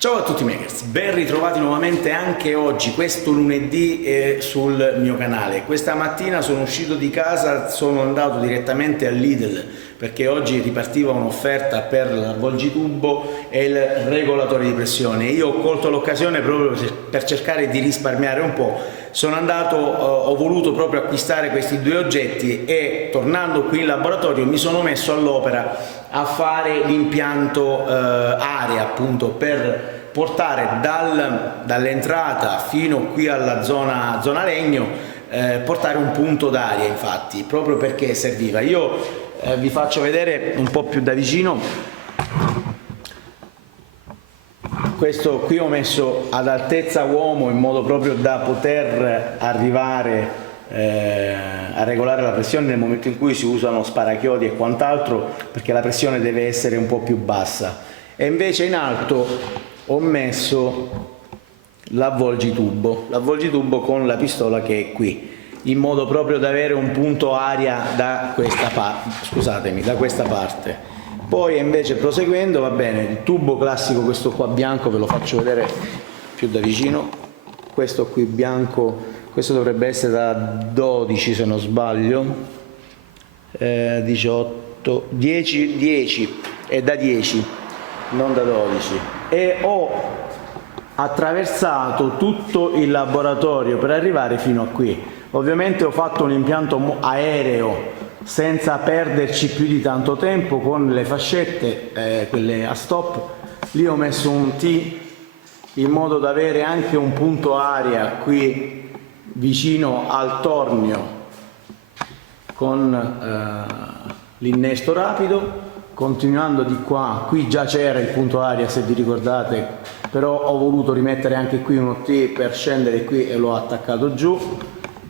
Ciao a tutti makers, ben ritrovati nuovamente anche oggi, questo lunedì sul mio canale. Questa mattina sono uscito di casa, sono andato direttamente all'Idl perché oggi ripartiva un'offerta per l'avvolgitubo e il regolatore di pressione. Io ho colto l'occasione proprio per cercare di risparmiare un po'. Sono andato, ho voluto proprio acquistare questi due oggetti e tornando qui in laboratorio mi sono messo all'opera a fare l'impianto Aria, appunto, per portare dall'entrata fino qui alla zona legno, portare un punto d'aria, infatti, proprio perché serviva. Io vi faccio vedere un po' più da vicino. Questo qui ho messo ad altezza uomo in modo proprio da poter arrivare a regolare la pressione nel momento in cui si usano sparachiodi e quant'altro, perché la pressione deve essere un po' più bassa. E invece in alto ho messo l'avvolgitubo con la pistola che è qui, in modo proprio da avere un punto aria da questa parte. Poi invece proseguendo, va bene, il tubo classico, questo qua bianco, ve lo faccio vedere più da vicino, questo qui bianco, questo dovrebbe essere da 12 se non sbaglio, 18, 10, è da 10, non da 12, e ho attraversato tutto il laboratorio per arrivare fino a qui. Ovviamente ho fatto un impianto aereo senza perderci più di tanto tempo con le fascette, quelle a stop. Lì ho messo un T in modo da avere anche un punto aria qui vicino al tornio con l'innesto rapido. Continuando di qua, qui già c'era il punto aria se vi ricordate, però ho voluto rimettere anche qui uno T per scendere qui e l'ho attaccato giù.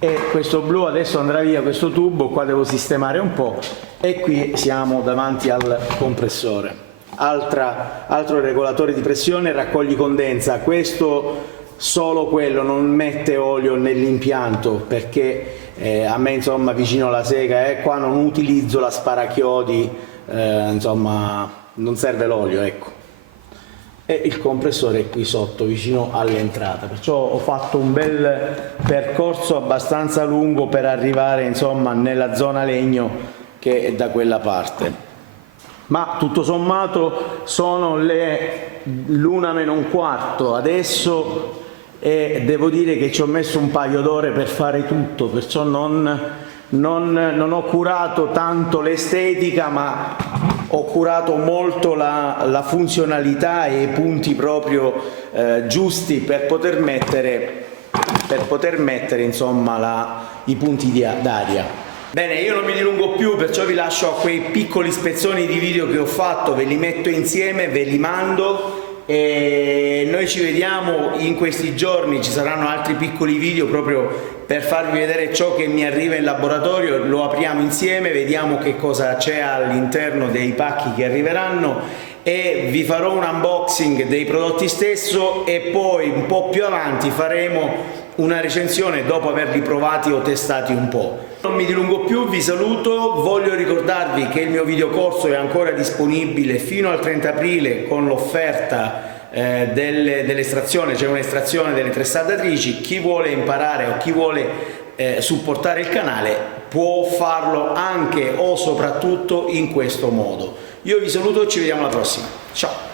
E questo blu adesso andrà via, questo tubo, qua devo sistemare un po', e qui siamo davanti al compressore. Altro regolatore di pressione, raccogli condensa, questo solo quello, non mette olio nell'impianto perché a me insomma vicino alla sega qua non utilizzo la sparachiodi, insomma non serve l'olio, ecco. E il compressore è qui sotto vicino all'entrata, perciò ho fatto un bel percorso abbastanza lungo per arrivare insomma nella zona legno che è da quella parte, ma tutto sommato sono le l'1:45 adesso e devo dire che ci ho messo un paio d'ore per fare tutto, perciò non ho curato tanto l'estetica, ma ho curato molto la funzionalità e i punti proprio giusti per poter mettere insomma i punti d'aria. Bene, io non mi dilungo più, perciò vi lascio a quei piccoli spezzoni di video che ho fatto, ve li metto insieme, ve li mando e noi ci vediamo in questi giorni. Ci saranno altri piccoli video proprio per farvi vedere ciò che mi arriva in laboratorio, lo apriamo insieme, vediamo che cosa c'è all'interno dei pacchi che arriveranno e vi farò un unboxing dei prodotti stesso e poi un po' più avanti faremo una recensione dopo averli provati o testati un po'. Non mi dilungo più, vi saluto, voglio ricordarvi che il mio videocorso è ancora disponibile fino al 30 aprile con l'offerta dell'estrazione, c'è un'estrazione delle 3 saldatrici. Chi vuole imparare o chi vuole supportare il canale può farlo anche o soprattutto in questo modo. Io vi saluto e ci vediamo alla prossima, ciao!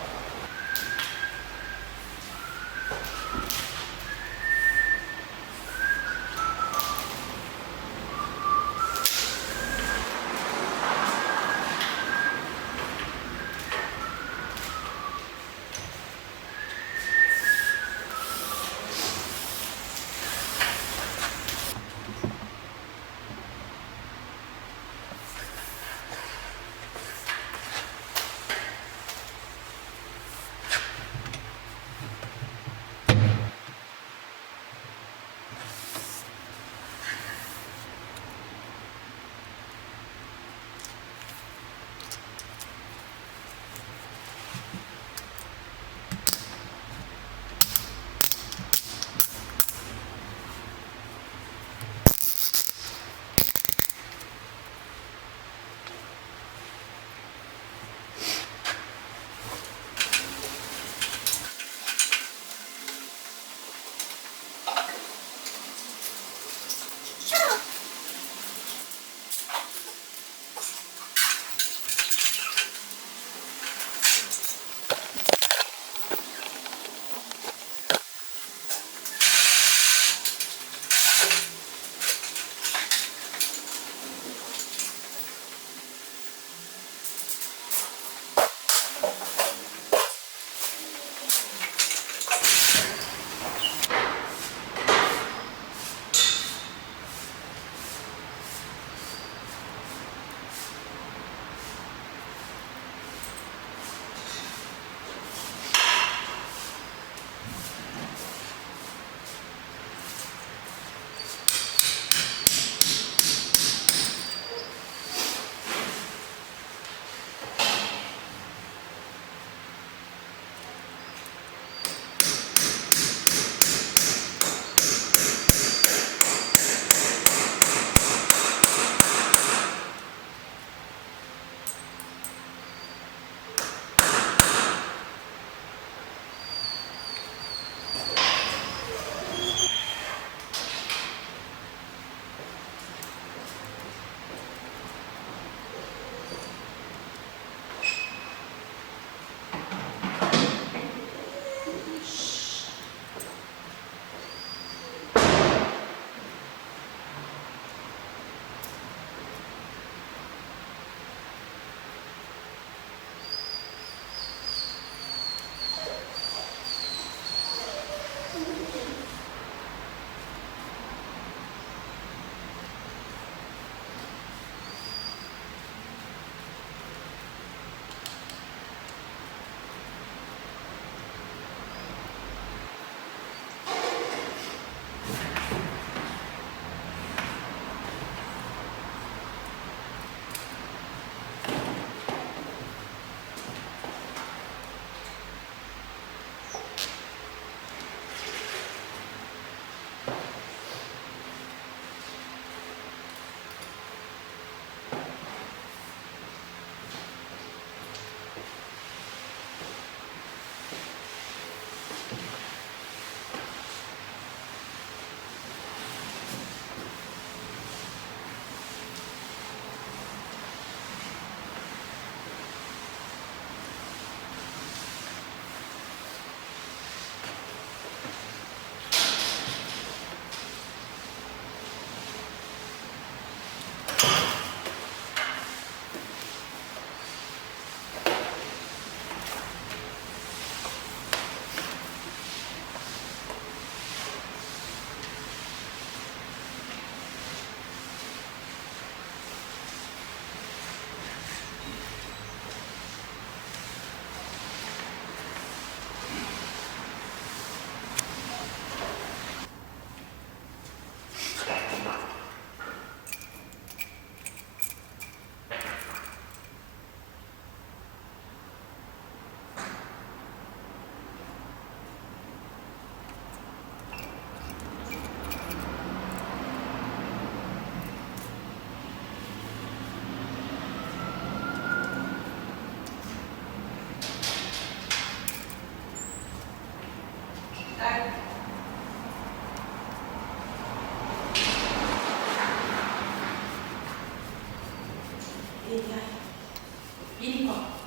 Vieni qua.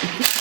Ciao.